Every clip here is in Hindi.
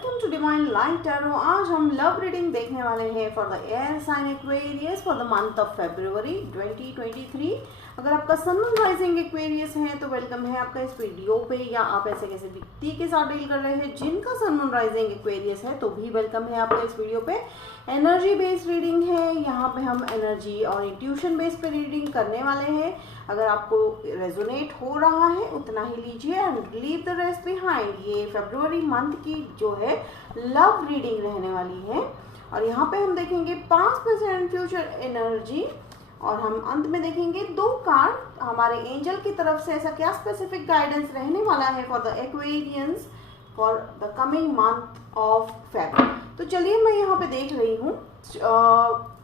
Welcome to Divine Light Tarot. आज हम लव रीडिंग देखने वाले हैं for the air sign Aquarius for the month of फरवरी 2023। अगर आपका सन मून राइजिंग एक्वेरियस है तो वेलकम है आपका इस वीडियो पे, या आप ऐसे कैसे व्यक्ति के साथ डील कर रहे हैं जिनका सन मून राइजिंग एक्वेरियस है तो भी वेलकम है आपका इस वीडियो पे। एनर्जी बेस्ड रीडिंग है, यहाँ पे हम एनर्जी और इंट्यूशन बेस्ड पे रीडिंग करने वाले हैं। अगर आपको रेजोनेट हो रहा है उतना ही लीजिए and leave the rest behind. ये फरवरी मंथ की जो है लव रीडिंग रहने वाली है और यहाँ पे हम देखेंगे 5% फ्यूचर एनर्जी और हम अंत में देखेंगे 2 कार्ड हमारे एंजल की तरफ से ऐसा क्या स्पेसिफिक गाइडेंस रहने वाला है for the Aquarians for the coming month of February. तो चलिए मैं यहाँ पे देख रही हूँ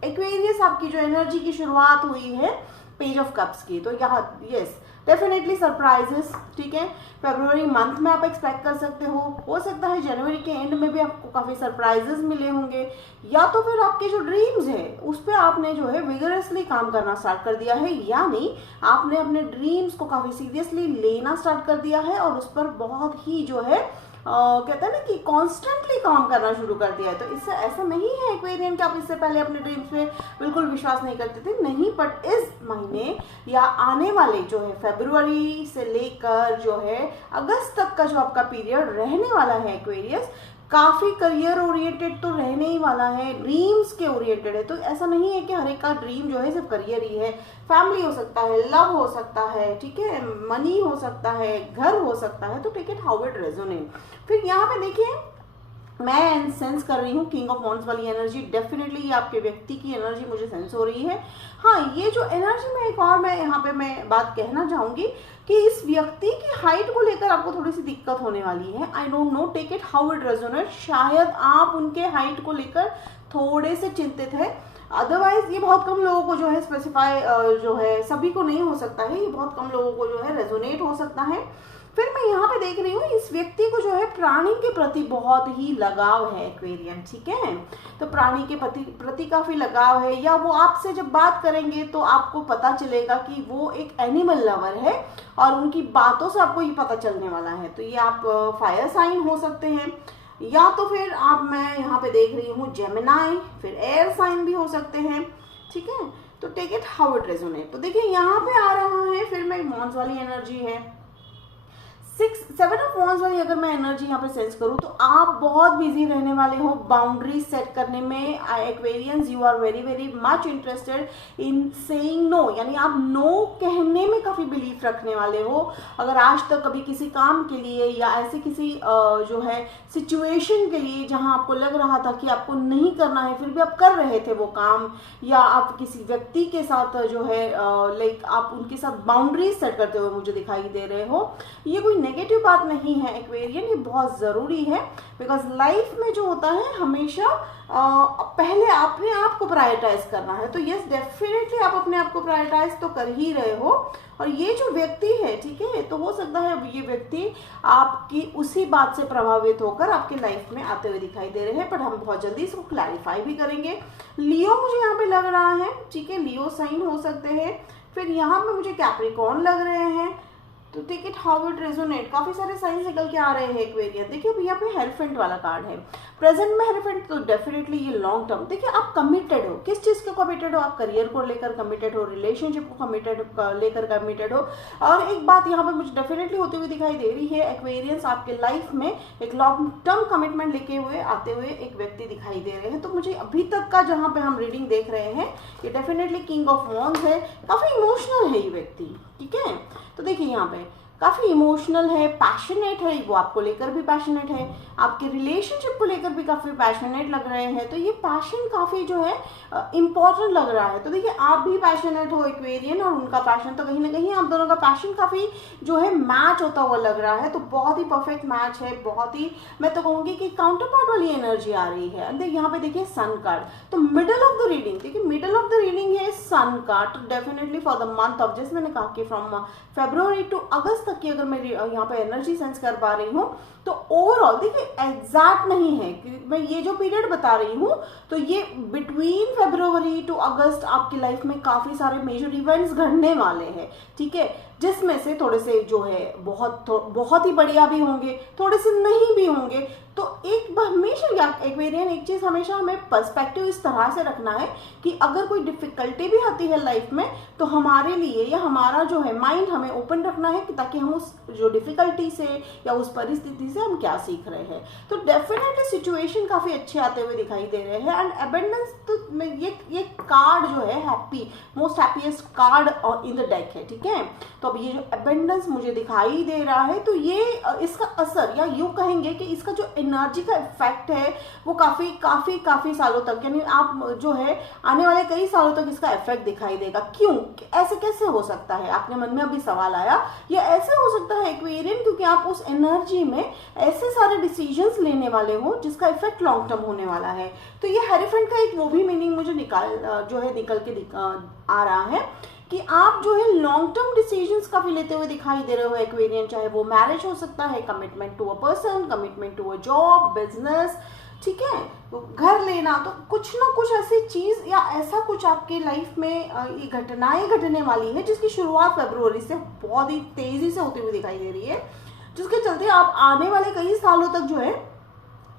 एक्वेरियस आपकी जो एनर्जी की शुरुआत हुई है पेज ऑफ कप्स की, तो यहाँ यस डेफिनेटली सरप्राइजेस, ठीक है। फरवरी मंथ में आप एक्सपेक्ट कर सकते हो सकता है जनवरी के एंड में भी आपको काफ़ी सरप्राइजेस मिले होंगे, या तो फिर आपके जो ड्रीम्स है उस पर आपने जो है विगरसली काम करना स्टार्ट कर दिया है, यानी आपने अपने ड्रीम्स को काफ़ी सीरियसली लेना स्टार्ट कर दिया है और उस पर बहुत ही जो है कहते हैं ना कि कॉन्स्टेंटली काम करना शुरू कर दिया है। तो इससे ऐसा नहीं है एक्वेरियन कि आप इससे पहले अपने ड्रीम्स पे बिल्कुल विश्वास नहीं करते थे, नहीं, बट इस महीने या आने वाले जो है फरवरी से लेकर जो है अगस्त तक का जो आपका पीरियड रहने वाला है एक्वेरियस काफ़ी करियर ओरिएंटेड तो रहने ही वाला है, ड्रीम्स के ओरिएंटेड है। तो ऐसा नहीं है कि हर एक का ड्रीम जो है सिर्फ करियर ही है, फैमिली हो सकता है, लव हो सकता है, ठीक है, मनी हो सकता है, घर हो सकता है। तो take it how it resonate. फिर यहाँ पे देखिए मैं सेंस कर रही हूँ किंग ऑफ वॉन्ड्स वाली एनर्जी, डेफिनेटली ये आपके व्यक्ति की एनर्जी मुझे सेंस हो रही है। हाँ, ये जो एनर्जी में एक और मैं यहाँ पे मैं बात कहना चाहूँगी कि इस व्यक्ति की हाइट को लेकर आपको थोड़ी सी दिक्कत होने वाली है। I don't know, take it how it resonate. शायद आप उनके हाइट को लेकर थोड़े से चिंतित है, अदरवाइज ये बहुत कम लोगों को जो है स्पेसिफाई जो है सभी को नहीं हो सकता है, ये बहुत कम लोगों को जो है रेजोनेट हो सकता है। फिर मैं यहाँ पे देख रही हूँ इस व्यक्ति को जो है प्राणी के प्रति बहुत ही लगाव है एक्वेरियन, ठीक है। तो प्राणी के प्रति काफी लगाव है, या वो आपसे जब बात करेंगे तो आपको पता चलेगा कि वो एक एनिमल लवर है और उनकी बातों से आपको ये पता चलने वाला है। तो ये आप फायर साइन हो सकते हैं, या तो फिर आप मैं यहाँ पे देख रही हूँ जेमिनाई, फिर एयर साइन भी हो सकते हैं, ठीक है। तो take it how it resonate. तो देखिए यहाँ पे आ रहा है फिर मैं वॉन्ड्स वाली एनर्जी है, 7 ऑफ वॉन्ड्स वाली अगर मैं एनर्जी यहाँ पे सेंस करूँ तो आप बहुत बिजी रहने वाले हो बाउंड्री सेट करने में। Aquarians, you are very very much interested in saying no, यानी आप नो कहने में काफ़ी बिलीफ रखने वाले हो। अगर आज तक कभी किसी काम के लिए या ऐसे किसी जो है सिचुएशन के लिए जहाँ आपको लग रहा था कि आपको नहीं करना है फिर भी आप कर रहे थे वो काम, या आप किसी व्यक्ति के साथ जो है लाइक आप उनके साथ बाउंड्रीज सेट करते हुए मुझे दिखाई दे रहे हो, ये कोई नेगेटिव बात नहीं है एक्वेरियन, ये बहुत ज़रूरी है। बिकॉज लाइफ में जो होता है हमेशा पहले अपने आप को प्रायोरिटाइज करना है। तो यस डेफिनेटली आप अपने आप को प्रायोरिटाइज तो कर ही रहे हो, और ये जो व्यक्ति है, ठीक है, तो हो सकता है ये व्यक्ति आपकी उसी बात से प्रभावित होकर आपके लाइफ में आते हुए दिखाई दे रहे हैं, बट हम बहुत जल्दी इसको क्लैरिफाई भी करेंगे। लियो मुझे यहाँ पे लग रहा है, ठीक है, लियो साइन हो सकते हैं। फिर यहाँ पे मुझे कैप्रिकॉर्न लग रहे हैं, तो take it how it resonate. काफी सारे साइंस निकल के आ रहे हैं एक्वेरियन। देखिए अब यहाँ पे हेरोफेंट वाला कार्ड है, प्रेजेंट में हेरोफेंट, तो डेफिनेटली ये लॉन्ग टर्म। देखिए आप कमिटेड हो, किस चीज को कमिटेड हो, आप करियर को लेकर कमिटेड हो, रिलेशनशिप को कमिटेड लेकर कमिटेड हो। और एक बात यहाँ पे मुझे डेफिनेटली होती हुई दिखाई दे रही है, एक्वेरियंस आपके लाइफ में एक लॉन्ग टर्म कमिटमेंट लेके हुए आते हुए एक व्यक्ति दिखाई दे रहे हैं। तो मुझे अभी तक का जहाँ पे हम रीडिंग देख रहे हैं ये डेफिनेटली किंग ऑफ वॉन्ड्स है, काफी इमोशनल है ये व्यक्ति, ठीक है। तो देखिए यहाँ पे काफ़ी इमोशनल है, पैशनेट है, वो आपको लेकर भी पैशनेट है, आपके रिलेशनशिप को लेकर भी काफ़ी पैशनेट लग रहे हैं। तो ये पैशन काफ़ी जो है इम्पॉर्टेंट लग रहा है। तो देखिए आप भी पैशनेट हो एक्वेरियन और उनका पैशन, तो कहीं ना कहीं आप दोनों का पैशन काफ़ी जो है मैच होता हुआ लग रहा है। तो बहुत ही परफेक्ट मैच है, बहुत ही मैं तो कहूँगी कि काउंटर पार्ट वाली एनर्जी आ रही है। यहाँ पे देखिए सन कार्ड, तो मिडल ऑफ द रीडिंग, देखिए मिडल ऑफ द रीडिंग है सन कार्ड, तो definitely for the month of, जैसे मैंने कहा कि फ्रॉम फरवरी टू अगस्त तक की अगर मैं यहाँ पे एनर्जी सेंस कर पा रही हूँ तो ओवरऑल देखिए एग्जैक्ट नहीं है कि मैं ये जो पीरियड बता रही हूँ, तो ये बिटवीन फरवरी टू अगस्त आपकी लाइफ में काफी सारे मेजर इवेंट्स घटने वाले हैं, ठीक है, जिसमें से थोड़े से जो है बहुत ही बढ़िया भी होंगे, थोड़े से नहीं भी होंगे। तो एक बार एक्वेरियन एक चीज हमेशा हमें पर्सपेक्टिव इस तरह से रखना है कि अगर कोई डिफिकल्टी भी आती है लाइफ में तो हमारे लिए या हमारा जो है माइंड हमें ओपन रखना है कि ताकि हम उस जो डिफिकल्टी से या उस परिस्थिति से हम क्या सीख रहे हैं। तो डेफिनेटली सिचुएशन काफी अच्छे आते हुए दिखाई दे रहे हैं। एंड अबंडेंस तो ये कार्ड जो है happy, most happiest card in the deck है, ठीक है। तो अब ये जो अबंडेंस मुझे दिखाई दे रहा है तो ये इसका असर या यूं कहेंगे कि इसका जो एनर्जी का इफेक्ट है वो काफी काफी काफी सालों तक, यानी आप जो है आने वाले कई सालों तक इसका इफेक्ट दिखाई देगा। क्यों, ऐसे कैसे हो सकता है, आपके मन में अभी सवाल आया। ये ऐसे हो सकता है एक्वेरियन क्योंकि आप उस एनर्जी में ऐसे सारे डिसीजंस लेने वाले हो जिसका इफेक्ट लॉन्ग टर्म होने वाला है। तो ये हेरेफेंट का एक वो भी मीनिंग मुझे निकल के आ रहा है कि आप जो है लॉन्ग टर्म डिसीजंस काफी लेते हुए दिखाई दे रहे हो एक्वेरियन, चाहे वो मैरिज हो सकता है, commitment to a person, commitment to a job, business, ठीक है, तो घर लेना, तो कुछ ना कुछ ऐसी चीज या ऐसा कुछ आपके लाइफ में ये घटनाएं घटने वाली है जिसकी शुरुआत फरवरी से बहुत ही तेजी से होती हुई दिखाई दे रही है, जिसके चलते आप आने वाले कई सालों तक जो है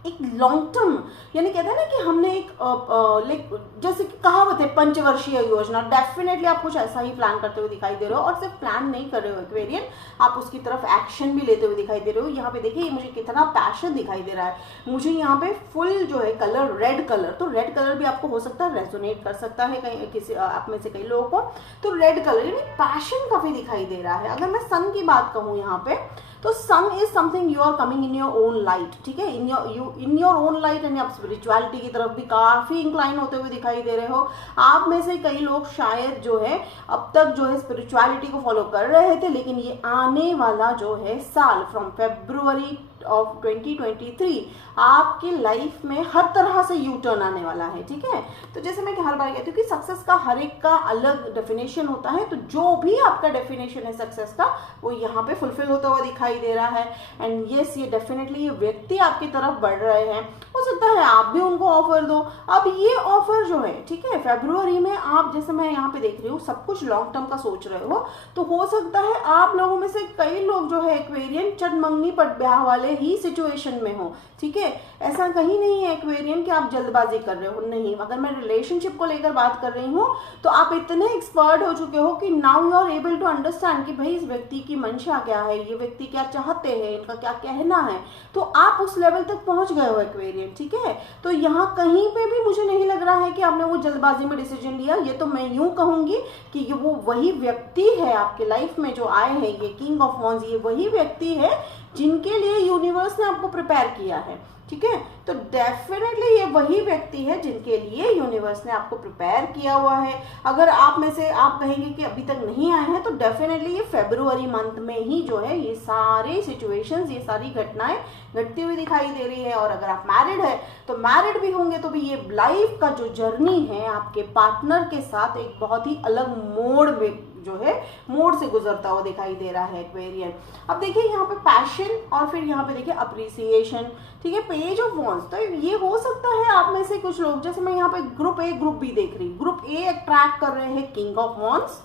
एक लॉन्ग टर्म, यानी कहते हैं ना कि हमने एक जैसे कि कहावत है पंचवर्षीय योजना, डेफिनेटली आप कुछ ऐसा ही प्लान करते हुए दिखाई दे रहे हो। और सिर्फ प्लान नहीं कर रहे हो एक्वेरियन, आप उसकी तरफ एक्शन भी लेते हुए दिखाई दे रहे हो। यहाँ पे देखिए मुझे कितना पैशन दिखाई दे रहा है। मुझे यहाँ पे फुल जो है कलर रेड कलर, तो रेड कलर भी आपको हो सकता है रेजोनेट कर सकता है कहीं किसी आप में से कई लोगों को। तो रेड कलर यानी पैशन काफी दिखाई दे रहा है। अगर मैं सन की बात कहूँ यहाँ पे तो sun is something you are coming in your own light, ठीक है, इन योर ओन लाइट, यानी आप स्पिरिचुअलिटी की तरफ भी काफी इंक्लाइन होते हुए दिखाई दे रहे हो। आप में से कई लोग शायद जो है अब तक जो है स्पिरिचुअलिटी को फॉलो कर रहे थे, लेकिन ये आने वाला जो है साल फ्रॉम फेब्रुअरी ऑफ 2023 आपकी लाइफ में हर तरह से यू टर्न आने वाला है, ठीक है। तो जैसे मैं हर बार कहती हूँ कि सक्सेस का हर एक का अलग डेफिनेशन होता है, तो जो भी आपका डेफिनेशन है सक्सेस का वो यहाँ पे फुलफिल होता हुआ दिखाई दे रहा है। एंड यस, ये डेफिनेटली ये व्यक्ति आपकी तरफ बढ़ रहे हैं, हो सकता है आप भी उनको ऑफर दो। अब ये ऑफर जो है, ठीक है, फरवरी में आप, जैसे मैं यहाँ पे देख रही हूँ, सब कुछ लॉन्ग टर्म का सोच रहे हो, तो हो सकता है आप लोगों में से कई लोग जो है एक्वेरियन चटमंगनी पट ब्याह वाले ही सिचुएशन में हो, ठीक है। ऐसा कहीं नहीं है एक्वेरियन कि आप जल्दबाजी कर रहे हो, नहीं। अगर मैं रिलेशनशिप को लेकर बात कर रही हूँ तो आप इतने एक्सपर्ट हो चुके हो कि now you are able to understand कि भाई इस व्यक्ति की मंशा क्या है, ये व्यक्ति क्या चाहते हैं, इनका क्या कहना है, तो आप उस लेवल तक पहुंच गए हो एक्वेरियन, ठीक है। तो यहाँ कहीं पे भी मुझे नहीं लग रहा है कि आपने वो जल्दबाजी में डिसीजन लिया। ये तो मैं यूं कहूंगी कि ये वो वही व्यक्ति है आपके लाइफ में जो आए हैं, ये किंग ऑफ वॉन्स, ये वही व्यक्ति है जिनके लिए यूनिवर्स ने आपको प्रिपेयर किया है, ठीक है। तो डेफिनेटली ये वही व्यक्ति है जिनके लिए यूनिवर्स ने आपको प्रिपेयर किया हुआ है। अगर आप में से आप कहेंगे कि अभी तक नहीं आए हैं, तो डेफिनेटली ये फरवरी मंथ में ही जो है ये सारे सिचुएशंस, ये सारी घटनाएं घटती हुई दिखाई दे रही है। और अगर आप मैरिड है तो मैरिड भी होंगे तो भी ये लाइफ का जो जर्नी है आपके पार्टनर के साथ एक बहुत ही अलग मोड़ में जो है मोड़ से गुजरता हुआ दिखाई दे रहा है एक्वेरियन। अब देखिए यहाँ पे पैशन और फिर यहाँ पे देखिए अप्रिसिएशन, ठीक है, पेज ऑफ वॉन्स। तो ये हो सकता है आप में से कुछ लोग, जैसे मैं यहाँ पे ग्रुप ए ग्रुप बी देख रही हूँ, ग्रुप ए अट्रैक्ट कर रहे हैं किंग ऑफ वॉन्स,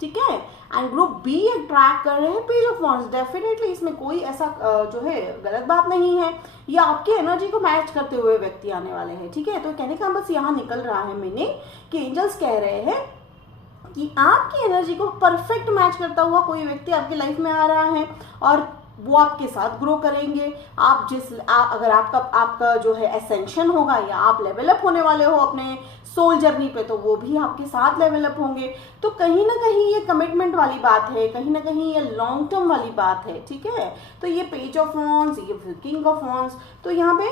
ठीक है, एंड ग्रुप बी अट्रैक्ट कर रहे हैं पेज ऑफ वॉन्स। डेफिनेटली इसमें कोई ऐसा जो है गलत बात नहीं है, ये आपकी एनर्जी को मैच करते हुए व्यक्ति आने वाले हैं, ठीक है। तो कहने का बस यहाँ निकल रहा है मीनिंग कि एंजल्स कह रहे हैं कि आपकी एनर्जी को परफेक्ट मैच करता हुआ कोई व्यक्ति आपकी लाइफ में आ रहा है और वो आपके साथ ग्रो करेंगे। आप अगर आपका जो है एसेंशन होगा या आप लेवल अप होने वाले हो अपने सोल जर्नी पे, तो वो भी आपके साथ लेवल अप होंगे। तो कहीं ना कहीं ये कमिटमेंट वाली बात है, कहीं ना कहीं ये लॉन्ग टर्म वाली बात है, ठीक है। तो ये पेज ऑफ वॉन्स, ये किंग ऑफ वॉन्स, तो यहाँ पे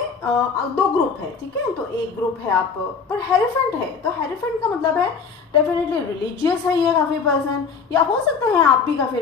दो ग्रुप है, ठीक है। तो एक ग्रुप है आप पर हेरेफेंट है, तो हेरेफेंट का मतलब है डेफिनेटली रिलीजियस है ये काफी पर्सन, या हो सकता है आप भी काफी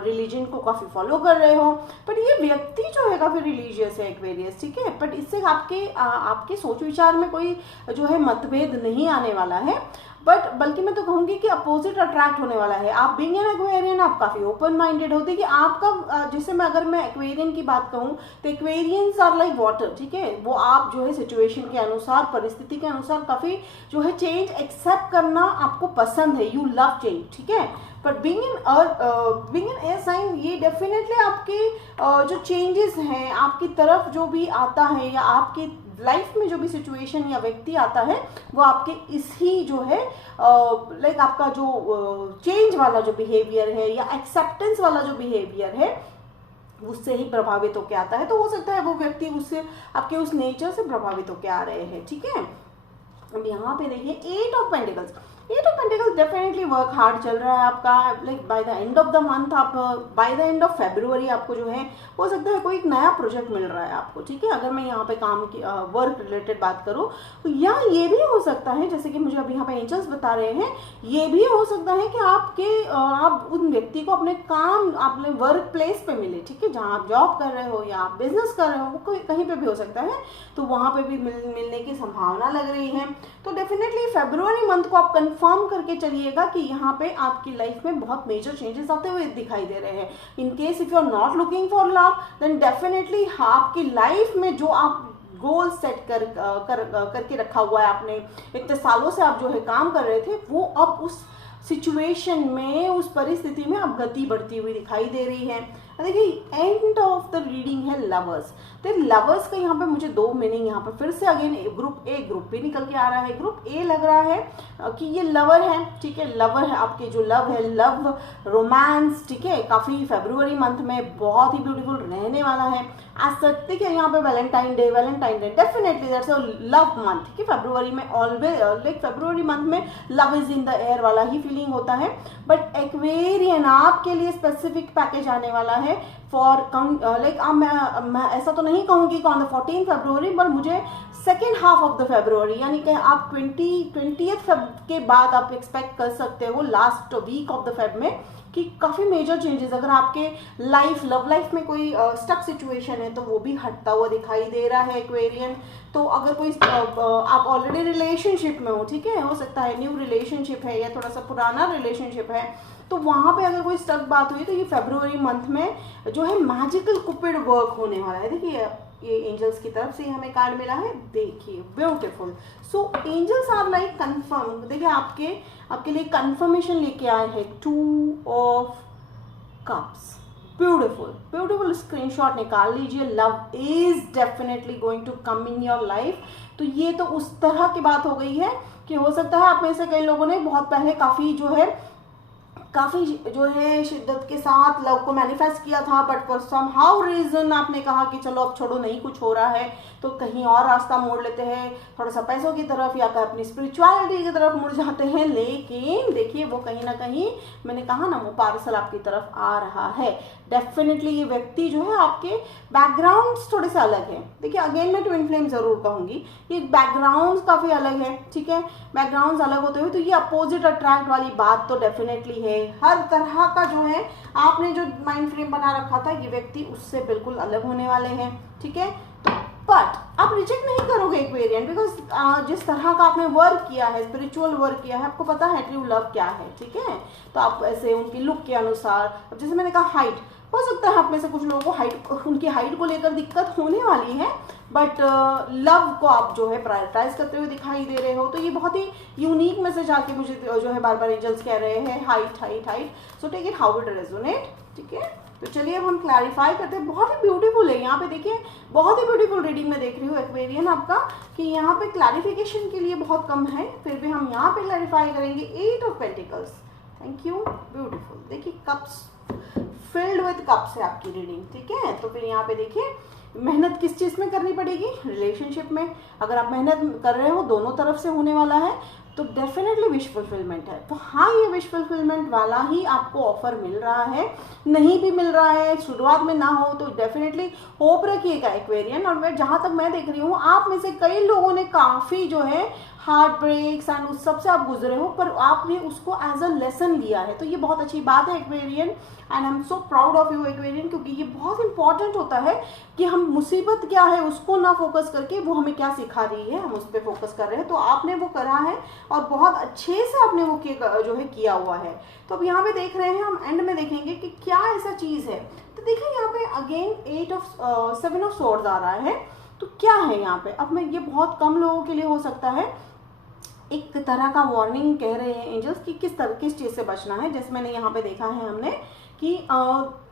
रिलीजन को काफी फॉलो कर रहे हो, बट ये व्यक्ति जो है काफी रिलीजियस है एक्वेरियस, ठीक है। बट इससे आपके सोच विचार में कोई जो है मतभेद नहीं आने वाला है, बट बल्कि मैं तो कहूंगी कि अपोजिट अट्रैक्ट होने वाला है। आप बीइंग एन एक्वेरियन आप काफी ओपन माइंडेड होते कि आपका जैसे मैं अगर मैं एक्वेरियन की बात कहूँ तो एक्वेरियंस आर लाइक वाटर, ठीक है। वो आप जो है सिचुएशन के अनुसार, परिस्थिति के अनुसार काफी जो है चेंज एक्सेप्ट करना आपको पसंद है, यू लव चेंज, ठीक है। But being in air sign, ये डेफिनेटली आपके जो चेंजेस हैं आपकी तरफ जो भी आता है या आपके लाइफ में जो भी सिचुएशन या व्यक्ति आता है वो आपके इसी जो है लाइक आपका जो चेंज वाला जो बिहेवियर है या एक्सेप्टेंस वाला जो बिहेवियर है उससे ही प्रभावित होकर आता है। तो हो सकता है वो व्यक्ति उससे आपके उस नेचर से प्रभावित होकर आ रहे हैं, ठीक है। अब यहाँ पे देखिए 8 of pentacles, 8 of pentacles definitely work hard चल रहा है आपका। Like by the end of the month आप by the end of February आपको जो है हो सकता है कोई एक नया प्रोजेक्ट मिल रहा है आपको, ठीक है। अगर मैं यहाँ पे काम की वर्क रिलेटेड बात करूँ तो या ये भी हो सकता है जैसे कि मुझे अभी यहाँ पे एंजल्स बता रहे हैं, ये भी हो सकता है कि आप उन व्यक्ति को अपने काम अपने वर्क प्लेस पे मिले, ठीक है, जहाँ आप जॉब कर रहे हो या आप बिजनेस कर रहे हो, वो कहीं पे भी हो सकता है, तो वहाँ पे भी मिलने की संभावना लग रही है। तो डेफिनेटली फेब्रुवरी मंथ को आप कंफर्म करके चलिएगा कि यहाँ पे आपकी लाइफ में बहुत मेजर चेंजेस आते हुए दिखाई दे रहे हैं। In case if you are not looking for love then definitely आपकी लाइफ में जो आप गोल सेट करके रखा हुआ है, आपने इतने सालों से आप जो है काम कर रहे थे, वो अब उस सिचुएशन में उस परिस्थिति में अब गति बढ़ती हुई दिखाई दे रही है। देखिए एंड ऑफ द रीडिंग है लवर्स। तो लवर्स का यहाँ पे मुझे 2 मीनिंग यहाँ पे फिर से अगेन ग्रुप बी निकल के आ रहा है। ग्रुप ए लग रहा है कि ये लवर है, ठीक है, लवर है, आपके जो लव है, लव रोमांस, ठीक है, काफी फेब्रुवरी मंथ में बहुत ही ब्यूटीफुल रहने वाला है। आज सच देखिए यहाँ पे Valentine day definitely that's a love month, ठीक है। फेब्रुवरी में ऑलवेज लाइक फेब्रुवरी मंथ में love is in the air वाला ही फीलिंग होता है। बट एक्वेरियन आपके लिए स्पेसिफिक पैकेज आने वाला है फॉर लाइक मैं ऐसा तो नहीं कहूँगी ऑन द 14 फरवरी, पर मुझे second half of the February यानी कि आप 20th फेब के बाद आप एक्सपेक्ट कर सकते हो last week of the Feb में कि काफ़ी मेजर चेंजेस, अगर आपके लव लाइफ में कोई स्टक सिचुएशन है तो वो भी हटता हुआ दिखाई दे रहा है एक्वेरियन। तो अगर कोई आप ऑलरेडी रिलेशनशिप में हो, ठीक है, हो सकता है न्यू रिलेशनशिप है या थोड़ा सा पुराना रिलेशनशिप है, तो वहाँ पे अगर कोई स्टक बात हुई तो ये फेब्रुवरी मंथ में जो है मैजिकल कुपिड वर्क होने वाला है। देखिए ये एंजल्स की तरफ से हमें कार्ड मिला है, देखिए beautiful. So angels are like confirm, देखिए आपके लिए कंफर्मेशन लेके आए हैं 2 ऑफ कप्स। ब्यूटीफुल स्क्रीनशॉट निकाल लीजिए। Love is definitely going to come in your life. तो ये तो उस तरह की बात हो गई है कि हो सकता है आप में से कई लोगों ने बहुत पहले काफ़ी जो है शिद्दत के साथ लव को मैनिफेस्ट किया था, but for somehow reason आपने कहा कि चलो अब छोड़ो, नहीं कुछ हो रहा है तो कहीं और रास्ता मोड़ लेते हैं, थोड़ा सा पैसों की तरफ या अपनी स्पिरिचुअलिटी की तरफ मुड़ जाते हैं। लेकिन देखिए वो कहीं ना कहीं मैंने कहा ना वो पार्सल आपकी तरफ आ रहा है। डेफिनेटली ये व्यक्ति जो है आपके बैकग्राउंड्स थोड़े से अलग है। देखिए अगेन मैं ट्विन फ्लेम जरूर कहूँगी, ये बैकग्राउंड्स काफ़ी अलग है, ठीक है, बैकग्राउंड्स अलग होते हुए तो ये अपोजिट अट्रैक्ट वाली बात तो डेफिनेटली है। हर तरह का जो है आपने जो माइंड फ्रेम बना रखा था ये व्यक्ति उससे बिल्कुल अलग होने वाले हैं, ठीक है। तो बट आप रिजेक्ट नहीं करोगे एक्वेरियन, बिकॉज जिस तरह का आपने वर्क किया है, स्पिरिचुअल वर्क किया है, आपको पता है ट्रू लव क्या है, ठीक है। तो आप ऐसे उनकी लुक के अनुसार, अब जैसे मैंने कहा हाइट, हो सकता है आप में से कुछ लोगों को उनकी हाइट को लेकर दिक्कत होने वाली है, बट लव को आप जो है प्रायोरिटाइज करते हुए दिखाई दे रहे हो। तो ये बहुत ही यूनिक मैसेज आके मुझे जो है बार बार एंजल्स कह रहे हैं height. So take it how it resonate, ठीक है। तो चलिए अब हम क्लैरिफाई करते हैं। बहुत ही ब्यूटीफुल है यहाँ पे, देखिए बहुत ही ब्यूटीफुल रीडिंग में देख रही हूँ एक्वेरियन आपका कि यहाँ पे क्लैरिफिकेशन के लिए बहुत कम है, फिर भी हम यहाँ पे क्लैरिफाई करेंगे 8 of pentacles. Thank you, beautiful. देखिए कप्स फिल्ड विद कप्स है आपकी रीडिंग, ठीक है। तो फिर यहाँ पे देखिए मेहनत किस चीज़ में करनी पड़ेगी, रिलेशनशिप में। अगर आप मेहनत कर रहे हो दोनों तरफ से होने वाला है तो डेफिनेटली विश फुलफिलमेंट है। तो हाँ ये विश फुलफिलमेंट वाला ही आपको ऑफर मिल रहा है, नहीं भी मिल रहा है शुरुआत में ना हो तो डेफिनेटली होप रखिएगा एक्वेरियन। और मैं जहाँ तक मैं देख रही हूँ आप में से कई लोगों ने काफ़ी जो है हार्ट ब्रेक्स एंड उस सबसे आप गुजरे हो, पर आपने उसको एज अ लेसन लिया है। तो ये बहुत अच्छी बात है Aquarian, and I am so proud of you Aquarian, क्योंकि ये बहुत इंपॉर्टेंट होता है कि हम मुसीबत क्या है उसको ना फोकस करके वो हमें क्या सिखा रही है हम उस पर फोकस कर रहे हैं। तो आपने वो करा है और बहुत अच्छे से आपने वो जो है किया हुआ है। तो अब यहाँ पे देख रहे हैं हम एंड में देखेंगे कि क्या ऐसा चीज़ है। तो देखिए यहाँ पे अगेन 7 ऑफ सोर्ड्स आ रहा है। तो क्या है यहाँ पे, अब मैं ये बहुत कम लोगों के लिए हो सकता है एक तरह का वार्निंग कह रहे हैं एंजल्स कि किस चीज़ से बचना है। जैसे मैंने यहाँ पे देखा है हमने कि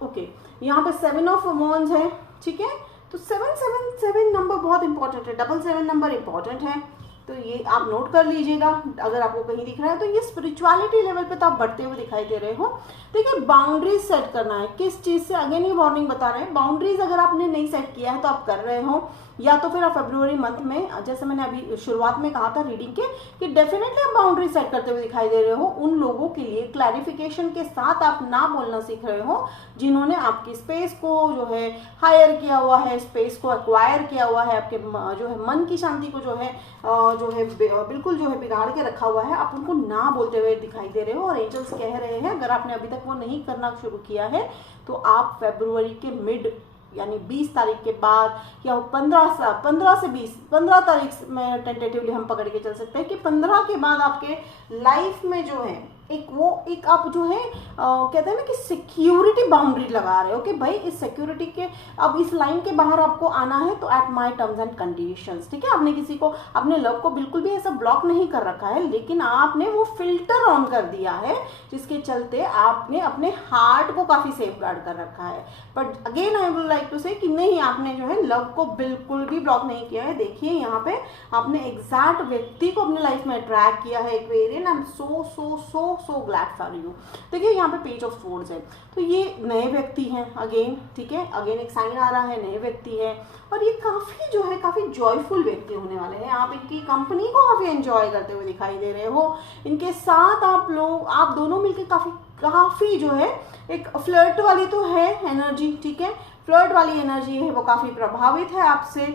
ओके यहाँ पे 7 ऑफ wands है, ठीक है। तो 7 नंबर बहुत इंपॉर्टेंट है, 777 नंबर इंपॉर्टेंट है, तो ये आप नोट कर लीजिएगा अगर आपको कहीं दिख रहा है। तो ये स्पिरिचुअलिटी लेवल पे तो आप बढ़ते हुए दिखाई दे रहे हो। देखिए बाउंड्रीज सेट करना है, किस चीज़ से, अगेन ये वार्निंग बता रहे हैं, बाउंड्रीज अगर आपने नहीं सेट किया है तो आप कर रहे हो, या तो फिर आप फरवरी मंथ में, जैसे मैंने अभी शुरुआत में कहा था रीडिंग के, कि डेफिनेटली आप बाउंड्री सेट करते हुए दिखाई दे रहे हो। उन लोगों के लिए क्लैरिफिकेशन के साथ आप ना बोलना सीख रहे हो जिन्होंने आपकी स्पेस को जो है हायर किया हुआ है, स्पेस को एक्वायर किया हुआ है, आपके जो है मन की शांति को जो है बिल्कुल जो है बिगाड़ के रखा हुआ है, आप उनको ना बोलते हुए दिखाई दे रहे हो। और एंजल्स कह रहे हैं अगर आपने अभी तक वो नहीं करना शुरू किया है तो आप फरवरी के मिड यानी 20 तारीख के बाद या 15 से 20, 15 तारीख में टेंटेटिवली हम पकड़ के चल सकते हैं कि 15 के बाद आपके लाइफ में जो है एक आप जो है कहते हैं ना कि सिक्योरिटी बाउंड्री लगा रहे हो कि भाई इस सिक्योरिटी के अब इस लाइन के बाहर आपको आना है तो at my terms and conditions, ठीक है। आपने किसी को अपने लव को बिल्कुल भी ऐसा ब्लॉक नहीं कर रखा है, लेकिन आपने वो फिल्टर ऑन कर दिया है जिसके चलते आपने अपने हार्ट को काफी सेफ गार्ड कर रखा है। But again I would like to say कि नहीं, आपने जो है लव को बिल्कुल भी ब्लॉक नहीं किया है। देखिए यहाँ पे आपने एग्जैक्ट व्यक्ति को अपने लाइफ में अट्रैक्ट किया है, Aquarian. I am so glad for you. देखिए यहाँ पे पेज ऑफ स्वॉर्ड्स है, तो ये नए व्यक्ति हैं अगेन, ठीक है। अगेन एक साइन आ रहा है, नए व्यक्ति है, और ये काफी जो है काफी जॉयफुल व्यक्ति होने वाले हैं। आप इनकी कंपनी को काफी एंजॉय करते हुए दिखाई दे रहे हो। इनके साथ आप दोनों मिलकर काफी जो है एक फ्लर्ट वाली तो है एनर्जी, ठीक है, फ्लर्ट वाली एनर्जी है, वो काफी प्रभावित है आपसे।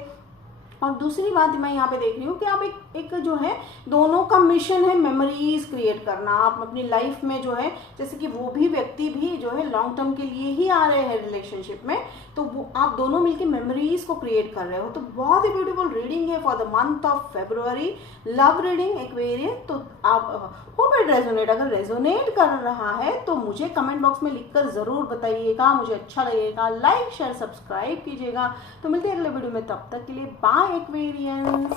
और दूसरी बात मैं यहाँ पे देख रही हूँ कि आप एक जो है दोनों का मिशन है मेमोरीज क्रिएट करना। आप अपनी लाइफ में जो है, जैसे कि वो भी व्यक्ति भी जो है लॉन्ग टर्म के लिए ही आ रहे हैं रिलेशनशिप में, तो वो आप दोनों मिलकर मेमोरीज को क्रिएट कर रहे हो। तो बहुत ही ब्यूटीफुल रीडिंग है for the month of February, love reading Aquarian. तो आप होप इट रेजोनेट, अगर रेजोनेट कर रहा है तो मुझे कमेंट बॉक्स में लिखकर जरूर बताइएगा, मुझे अच्छा लगेगा। लाइक शेयर सब्सक्राइब कीजिएगा। तो मिलते हैं अगले वीडियो में, तब तक के लिए बाय एक्वेरियंस।